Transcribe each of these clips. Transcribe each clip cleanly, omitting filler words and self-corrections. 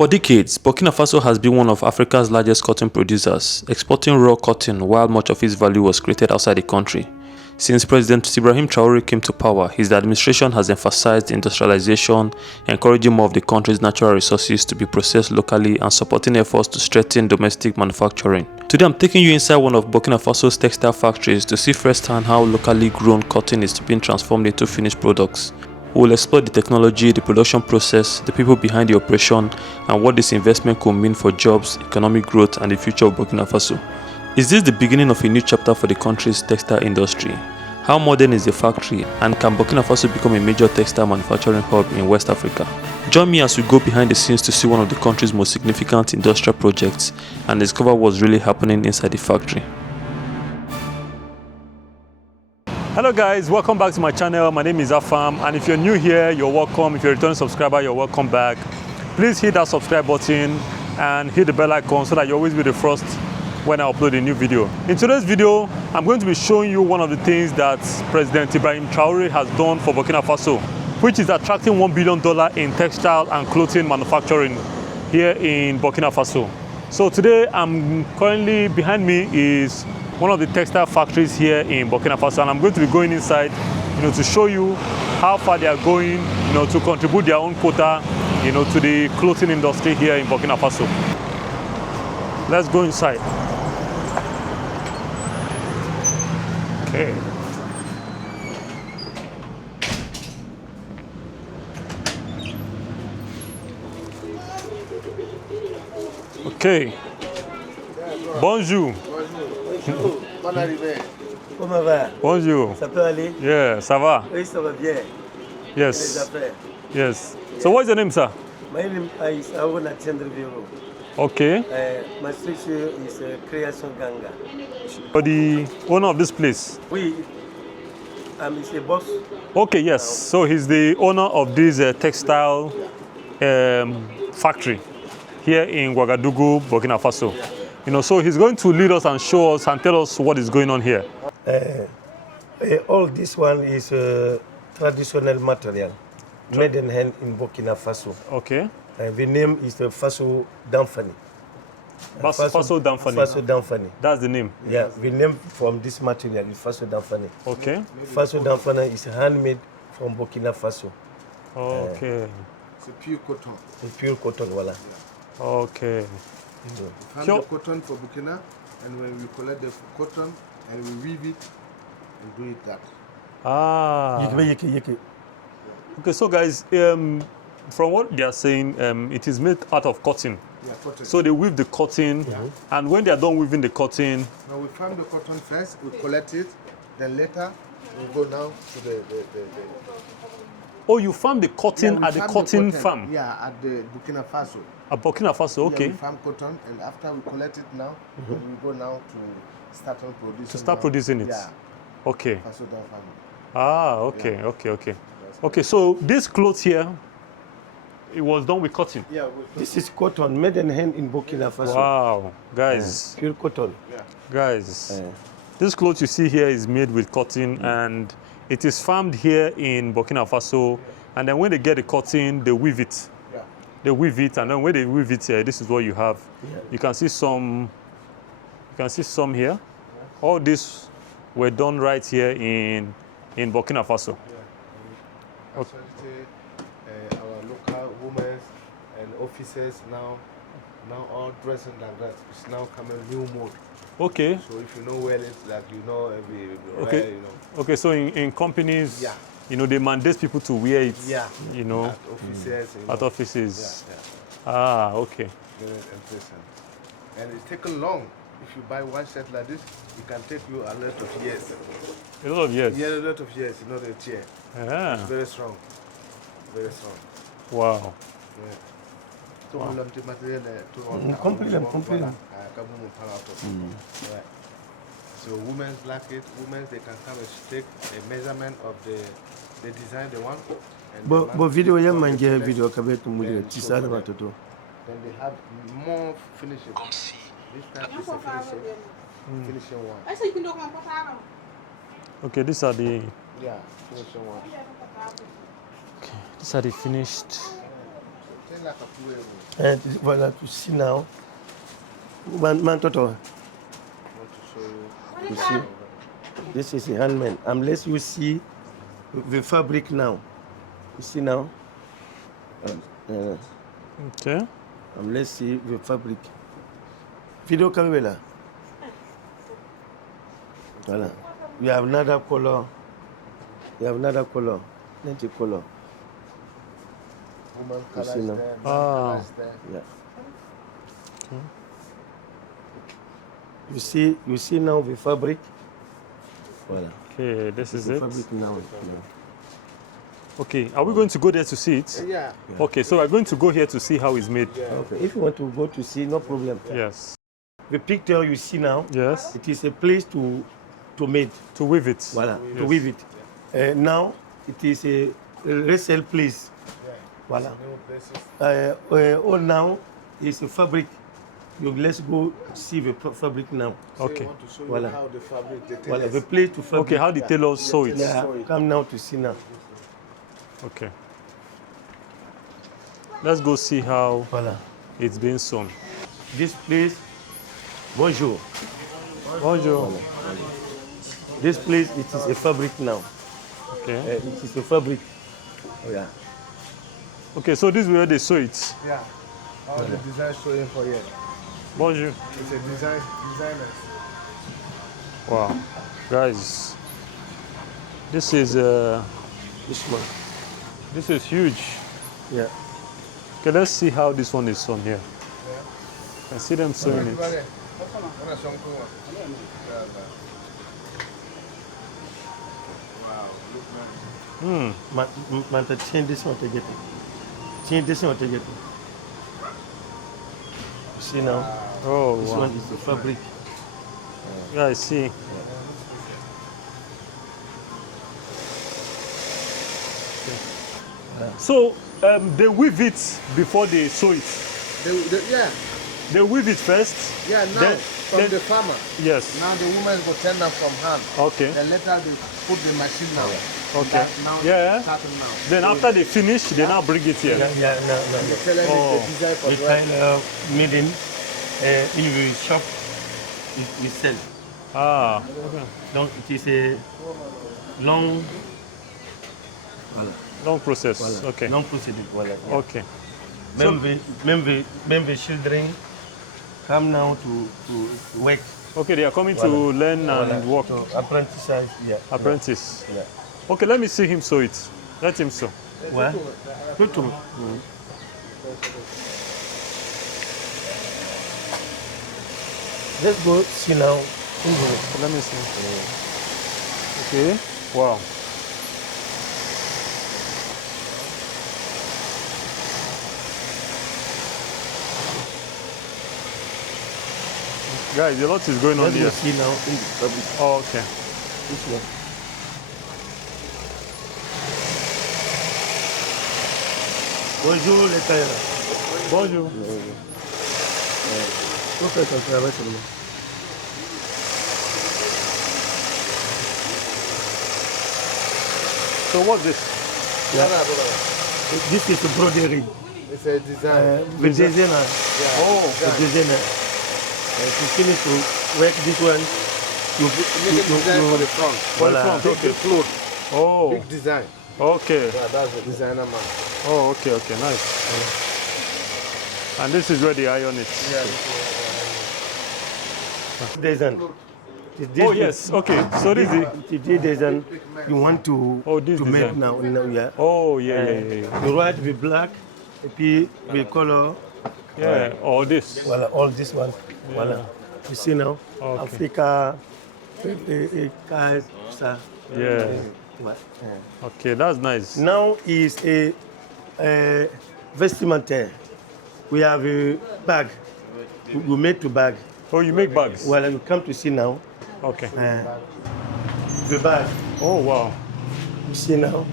For decades, Burkina Faso has been one of Africa's largest cotton producers, exporting raw cotton while much of its value was created outside the country. Since President Ibrahim Traoré came to power, his administration has emphasized industrialization, encouraging more of the country's natural resources to be processed locally and supporting efforts to strengthen domestic manufacturing. Today I'm taking you inside one of Burkina Faso's textile factories to see firsthand how locally grown cotton is being transformed into finished products. We will explore the technology, the production process, the people behind the operation, and what this investment could mean for jobs, economic growth, and the future of Burkina Faso. Is this the beginning of a new chapter for the country's textile industry? How modern is the factory, and can Burkina Faso become a major textile manufacturing hub in West Africa? Join me as we go behind the scenes to see one of the country's most significant industrial projects and discover what's really happening inside the factory. Hello guys, welcome back to my channel. My name is Afam, and if you're new here, you're welcome. If you're a returning subscriber, you're welcome back. Please hit that subscribe button and hit the bell icon so that you'll always be the first when I upload a new video. In today's video, I'm going to be showing you one of the things that President Ibrahim Traoré has done for Burkina Faso, which is attracting $1 billion in textile and clothing manufacturing here in Burkina Faso. So today, currently behind me is one of the textile factories here in Burkina Faso, and I'm going to be going inside, to show you how far they are going, to contribute their own quota, to the clothing industry here in Burkina Faso. Let's go inside. Okay. Okay. Bonjour. Bonne arrivée. Comment va? Bonjour. Ça peut aller? Yeah, ça va? Oui, ça va bien. Yes. Les affaires. Yes. So what's your name, sir? My name is Awona Chandraviro. Okay. My structure is Creation Ganga. For the owner of this place? Oui, I'm a boss. Okay, yes. So he's the owner of this textile factory here in Ouagadougou, Burkina Faso. So he's going to lead us and show us and tell us what is going on here. All this one is traditional material made in hand in Burkina Faso. Okay. The name is Faso Damfani. Faso Damfani. Faso Damfani. That's the name? Yeah, the name from this material is Faso Damfani. Okay. Faso Damfani is handmade from Burkina Faso. Okay. It's a pure cotton. It's pure cotton, voila. Okay. We find the cotton for Burkina, and when we collect the cotton and we weave it and do it that. Ah. Okay, so guys, from what they are saying, it is made out of cotton. Yeah, cotton. So they weave the cotton, and when they are done weaving the cotton... Now we farm the cotton first, we collect it, then later we go now to the Oh, you farm the cotton at the cotton farm? Yeah, at the Burkina Faso. At Burkina Faso, okay. Yeah, we farm cotton, and after we collect it now, we go now to start on producing. To start producing it? Yeah. Okay. Faso down farming. Ah, okay, okay. Okay, so this clothes here, it was done with cotton? Yeah. This is cotton made in hand in Burkina Faso. Wow, guys. Pure cotton. Yeah. Guys, this clothes you see here is made with cotton, and it is farmed here in Burkina Faso, and then when they get the cotton, they weave it. Yeah. They weave it, and then when they weave it here, this is what you have. Yeah. You can see some here. All this were done right here in Burkina Faso. Yeah. Our local women and officers now all dressing like that. It's now coming new mode. Okay. So if you know well, it's like Okay. Okay. So in companies, they mandate people to wear it. Yeah. At offices. At offices. Yeah. Ah, okay. Very interesting. And it takes long. If you buy one set like this, it can take you a lot of years. A lot of years. Yeah, a lot of years. Not a chair. Yeah. It's very strong. Very strong. Wow. Yeah. So women like it. Women, they can come and take a measurement of the design they want. But video video Then they have more finishing. This type is a finishing one. Okay, these are the... Yeah, finishing one. Okay, these are the finished... And voilà, to see now. Man, Toto. Want to show you. You see, this is a handmade. Unless you see the fabric now. You see now? Okay. Let's see the fabric. Video camera. Voilà. We have another color. We have another color. Plenty color. Woman You see colors now? there, man Ah. colors there. Yeah. You see now the fabric. Voilà. Okay, this is The it. fabric now. Okay, are we going to go there to see it? Yeah. Okay, so we're going to go here to see how it's made. Okay. If you want to go to see, no problem. Yes. The picture you see now, Yes. it is a place to make. To weave it. Voilà, to Yes. weave it. Now it is a resale place. Voilà. New places. All now is a fabric. Let's go see the fabric now. So Okay. you want to show you Voilà. how the fabric, the Voilà, tailors. the place to fabric. Okay, how the tailors sew it. Yeah, come now to see now. Okay. Let's go see how Voilà. it's being sewn. This place, bonjour. Bonjour. This place, it is a fabric now. Okay. It is a fabric. Oh, yeah. Okay, so this is where they sew it. Yeah. All the design showing for you. Bonjour. It's a designers. Wow. Guys, this is This one. this is huge. Yeah. Okay, let's see how this one is sewn here. I see them sewing it. Wow, look nice. Man, change this one to get it. Change this one to get it. You see now? Oh, This wow. one is the fabric. Yeah, I see. So they weave it before they sew it. Yeah, They weave it first. yeah. Now Then- from then- the farmer. Yes. Now the women go turn them from hand. Okay. Then later they put the machine now. Okay. That now Yeah. starting now. Then after they finish, they now bring it here. Yeah, no. They tell them Oh. the design for We the right. find made in the shop. We sell. Ah. Okay. Donc it is a long, Long process. Okay. long procedure. Voilà. Okay. Même the children come now to work. Okay, they are coming to learn and work. So apprentices, yeah. Apprentice. Yeah. Okay, let me see him sew it. Let him sew. Well, Tutu. Let's go see now. Let me see. Okay. Wow. Guys, a lot is going on Let's go here. see now in the fabric. Oh, okay. This one. Bonjour les tailleurs. Bonjour. Faut faire ton travail seulement. So what's this? This is a broderie. It's a design. The designer. Oh, The designer. To finish to work this one, You make a design for the front. for the Voilà. front. Big Okay. cloth. Oh, Big design. okay. Yeah, that's the designer man. Oh, okay, okay, nice. And this is where they iron it. Yeah. design. Oh, yes, okay. So this is the... The design you want to Oh, this to make design. now, yeah. Oh, yeah, yeah, yeah. You write with black, et puis with color. Yeah, all this. Voilà, all this one. Voilà. You see now, Okay. Africa, cars, ça. Yeah. Ouais. Okay, that's nice. Now is a vestimentaire. We have a bag. We made to bag. Oh, you make bags? Well, you come to see now. Okay. The bag. Oh, wow. You see now.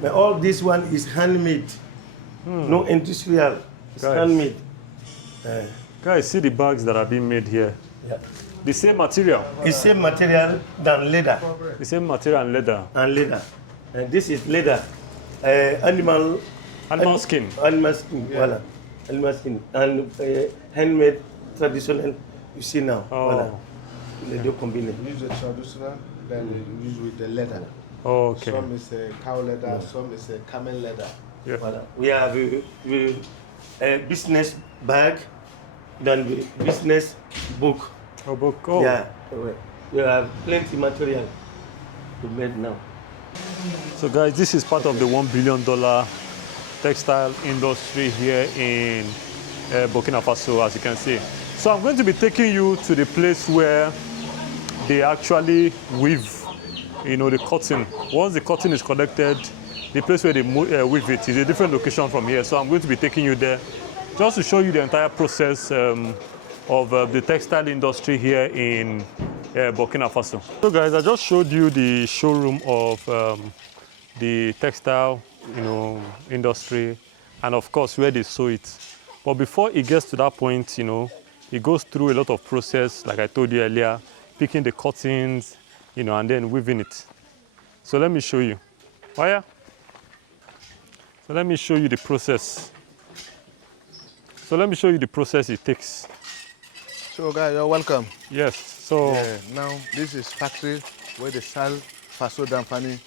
Now all this one is handmade. No industrial. It's Guys. handmade. Guys, see the bags that are being made here. Yeah. The same material. It's same material than leather The same material and leather. and leather. And this is leather. Animal Animal skin. Animal skin, voilà. Animal skin. And handmade, traditional, you see now. Voilà. Les deux combinés. We use the traditional, then we use with the leather. Oh, okay. Some is cow leather, some is camel leather. Yeah. Voilà. We have a business bag, then business book. Oh, book. Oh. Yeah. We have plenty material to make now. So guys, this is part of the $1 billion textile industry here in Burkina Faso, as you can see. So I'm going to be taking you to the place where they actually weave, the cotton. Once the cotton is collected, the place where they weave it is a different location from here. So I'm going to be taking you there just to show you the entire process of the textile industry here in Burkina Faso. So guys, I just showed you the showroom of the textile, industry, and of course where they sew it. But before it gets to that point, it goes through a lot of process, like I told you earlier, picking the cottons, and then weaving it. So let me show you. Oh yeah. So let me show you the process. So let me show you the process it takes. So guys, you're welcome. Yes. So Now this is factory where they sell Faso Damfani,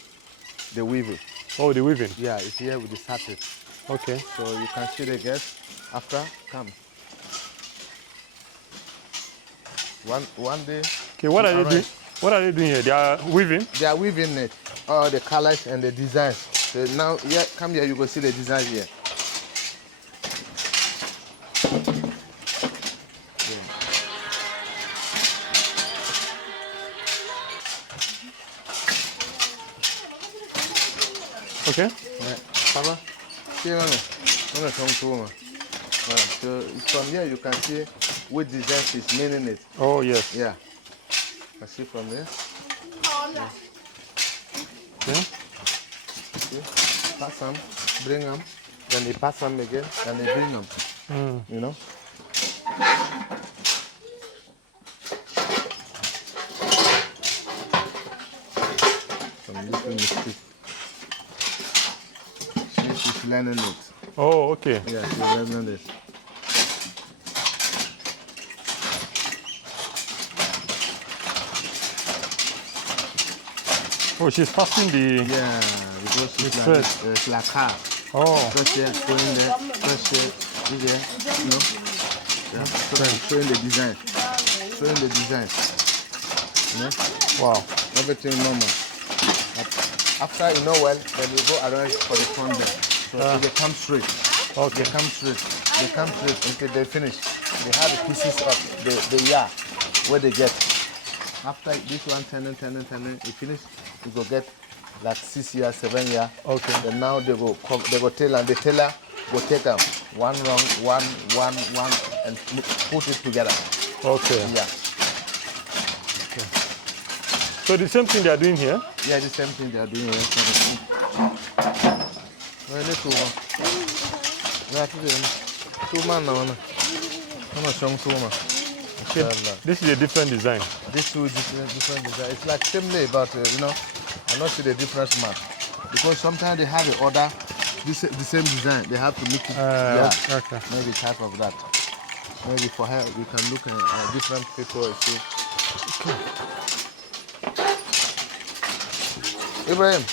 the weaving. oh, the weaving. Yeah, it's here with the started. Okay. So you can see the guests after come. One day. Okay, what are they doing? Alright. What are they doing here? They are weaving. They are weaving it, all the colors and the designs. So now, yeah, come here, you go see the design here. Okay. Yeah. Papa, see, so from here you can see which design is meaning it. Oh yes. Yeah. I see from there. Yeah. Okay. See? Pass them, bring them, then they pass them again, then they bring them. You know? Some little mistake. She's learning it. Oh, okay. Yeah, she's learning it. Oh, she's passing the. Yeah, because The it's like, thread. it's like car. Oh. Press here, go in there, press here, in there, you know? Yeah, so then showing the design. Showing the design. You know? Wow. Everything normal. After you know well, then you go around for the front there. So they come straight. Okay. They come straight. They come straight until they finish. They have the pieces of the yard where they get. After this one turning, you finish, you go get like 6 years, 7 years. Okay. Then now they go tailor, and the tailor go take them one round, one, and put it together. Okay. Yeah. So the same thing they are doing here. Yeah, the same thing they are doing here. Well, let's go. Yeah, two man now. I'm not strong, 2 man. Okay. This is a different design. This two different design. It's like same but I not see the difference much because sometimes they have the order, the same design. They have to make it. Okay. Maybe type of that. Maybe for her, we can look at different people. See. Ibrahim,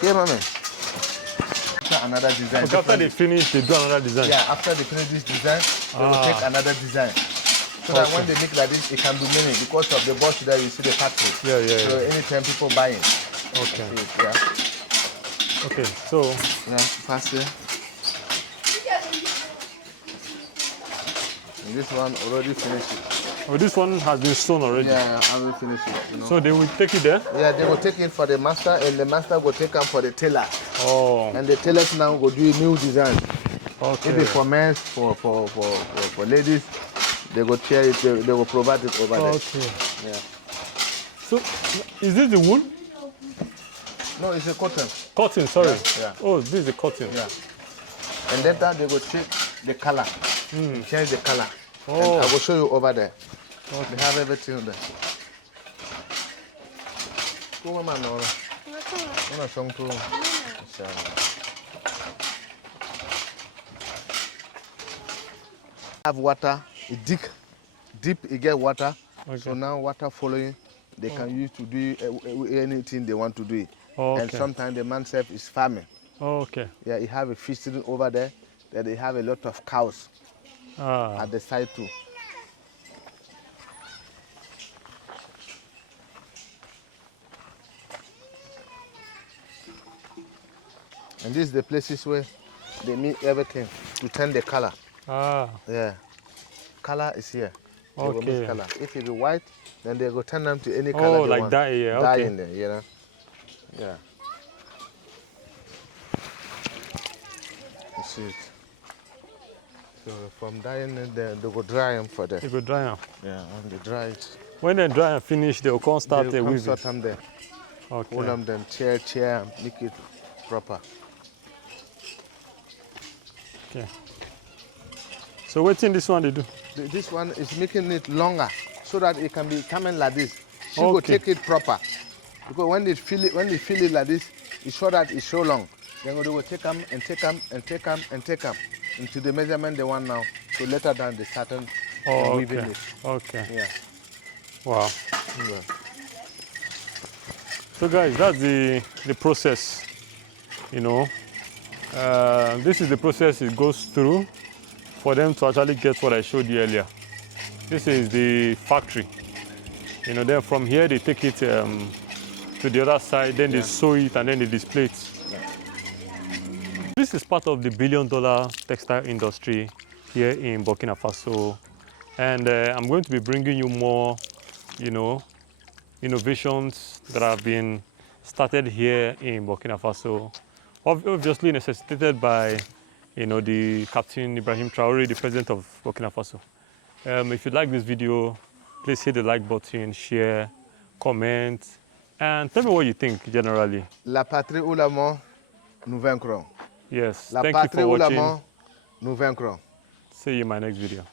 here, mommy. Another design. Okay, after they finish, they do another design. Yeah, after they finish this design, they will take another design. So that when they make like this, it can do many because of the box there. You see the factory. Yeah. So anytime people buying. Okay. Yeah. Okay. So. Yeah, pass here. And this one already finished it. Oh, this one has been sewn already. Yeah, I will finish it. So they will take it there. Yeah, they will take it for the master, and the master will take them for the tailor. Oh. And the tailors now will do a new design. Okay. Maybe for men, for ladies, they will share it. They will provide it over there. Okay. Yeah. So, is this the wool? No, it's a cotton. Cotton, sorry. Yeah. Oh, this is the cotton. Yeah. And later they will check the color. Change the color. Oh. And I will show you over there. Okay. They have everything there. Go on, man. Have water, it dig deep, it get water. Okay. So now water following, they can use to do anything they want to do it. Okay. And sometimes the man self is farming. Okay. Yeah, he have a fish sitting over there. Then they have a lot of cows at the side too. And these are the places where they meet everything to turn the color. Yeah. Color is here. They will mix color. If it be white, then they go turn them to any color they like want. that, yeah. Dye Okay. in there, you know. Yeah. You see it. So from dyeing it, they go dry them for them. You go dry them. Yeah, and they dry it. When they dry and finish, they will come start They will weaving. sort them there. Okay. Hold them, then chair, and make it proper. Okay. So what's in this one they do? This one is making it longer so that it can be coming like this. She will take it proper. Because when they feel it like this, it's sure that it's so long. Then they will take them and take them and take them and take them into the measurement they want now. So later down they start weaving it. Okay. Yeah. Wow. Yeah. So guys, that's the process, you know. This is the process it goes through for them to actually get what I showed you earlier. This is the factory. You know, then from here they take it to the other side, then they sew it and then they display it. This is part of the billion-dollar textile industry here in Burkina Faso. And I'm going to be bringing you more, you know, innovations that have been started here in Burkina Faso. Obviously necessitated by, you know, the Captain Ibrahim Traoré, the president of Burkina Faso. If you like this video, please hit the like button, share, comment, and tell me what you think generally. La patrie ou la mort, nous vaincrons. Yes, La thank you patrie for ou la watching. mort, nous vaincrons. See you in my next video.